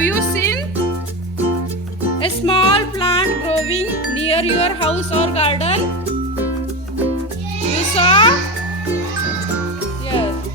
Have you seen a small plant growing near your house or garden? You saw? Yes.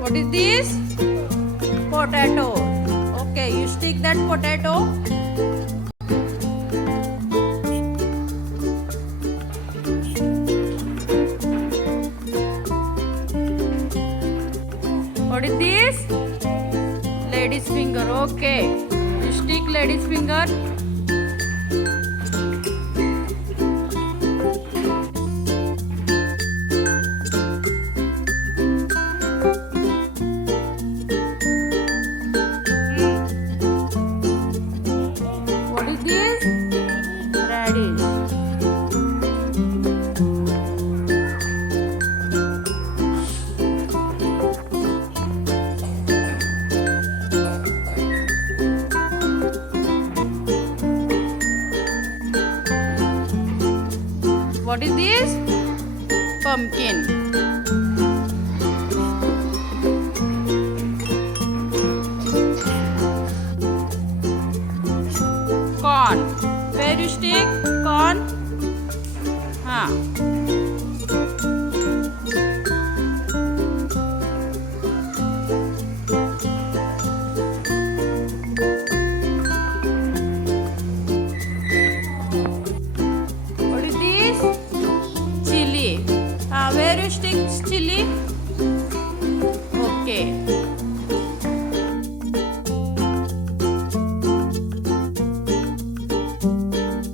What is this? Potato. Okay, you stick that potato. What is this? Lady's finger. Okay, you stick lady's finger. What is this? Pumpkin. Corn. Where you stick? What is this? Chili. Where you stick chili? Okay.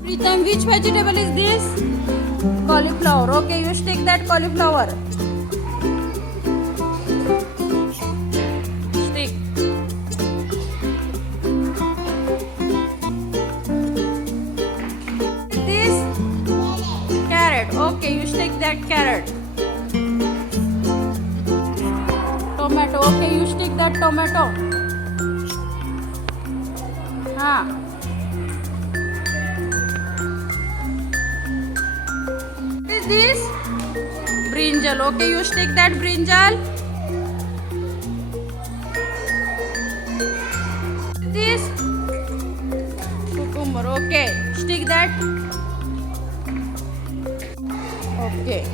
Pritam, which vegetable is this? Cauliflower. Okay, you stick that cauliflower. Stick. This carrot. Okay, you stick that carrot. Tomato. Okay, you stick that tomato. What is this? Brinjal. Okay, you stick that brinjal. This cucumber. Okay, stick that. Okay.